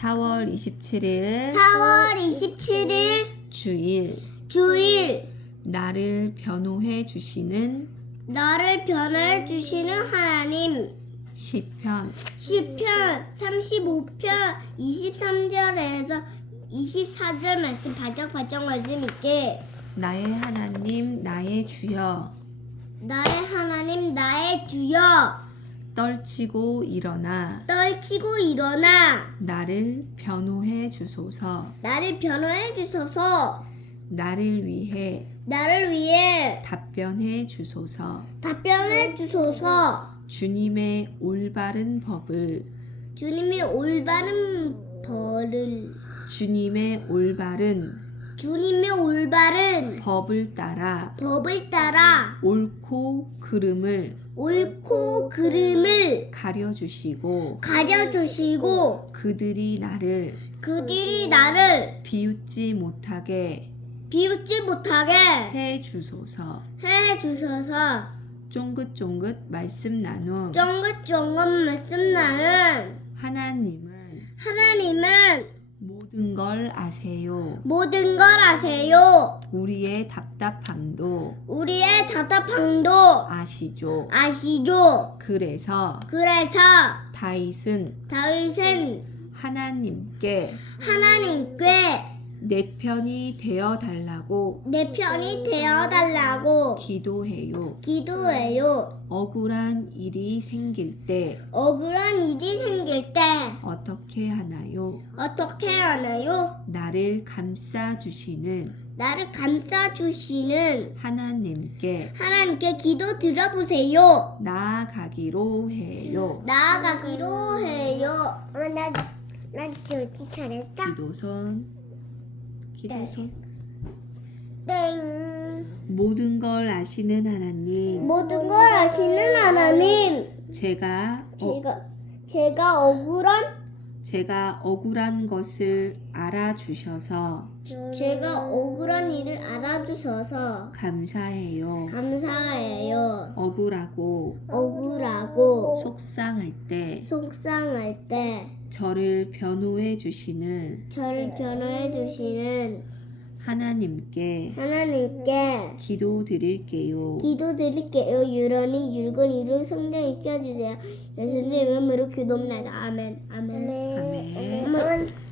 4월 27일 4월 27일 주일. 주일. 나를 변호해 주시는 나를 변화해 주시는 하나님. 시편. 10편 35편 23절에서 24절 말씀 바짝바짝 말씀 있게. 나의 하나님 나의 주여. 나의 하나님 나의 주여 떨치고 일어나. 떨치고 일어나. 나를 변호해 주소서. 나를 변호해 주소서. 나를 위해 나를 위해 답변해 주소서. 답변해 주소서. 주님의 올바른 법을. 주님이 올바른 벌을. 주님의 올바른 주님의 올바른 법을 따라 법을 따라 옳고 그름을 옳고 그름을 가려주시고 가려주시고 그들이 나를 그들이 나를 비웃지 못하게 비웃지 못하게 해 주소서. 해 주셔서. 쫑긋쫑긋 말씀 나눔. 쫑긋쫑긋 말씀 하나님은 하나님은 모든 걸 아세요 모든 걸 아세요. 우리의 답답함도 우리의 답답함도 아시죠 아시죠. 그래서 그래서 다윗은 다윗은 하나님께 하나님께 내 편이 되어 달라고 내 편이 되어 달라고 기도해요. 기도해요. 억울한 일이 생길 때 억울한 일이 생길 때 어떻게 하나요? 어떻게 하나요? 나를 감싸 주시는 나를 감싸 주시는 하나님께 하나님께 기도 들어보세요. 나아가기로 해요. 나아가기로 해요. 어, 나, 나 좋지 잘했다. 기도선 기도선 땡. 모든 걸 아시는 하나님 모든 걸 아시는 하나님. 제가 어, 제가, 제가 억울한, 제가 억울한 것을 알아주셔서 제가 억울한 일을 알아주셔서 감사해요. 감사해요. 억울하고 억울하고 속상할 때 속상할 때 저를 변호해 주시는 저를 변호해 주시는 하나님께 하나님께 기도 드릴게요. 기도드릴게요. 유런이 율건 이루 성장시켜 주세요. 예수님 이름으로 기도합니다. 아멘. 아멘. 아멘. 아멘.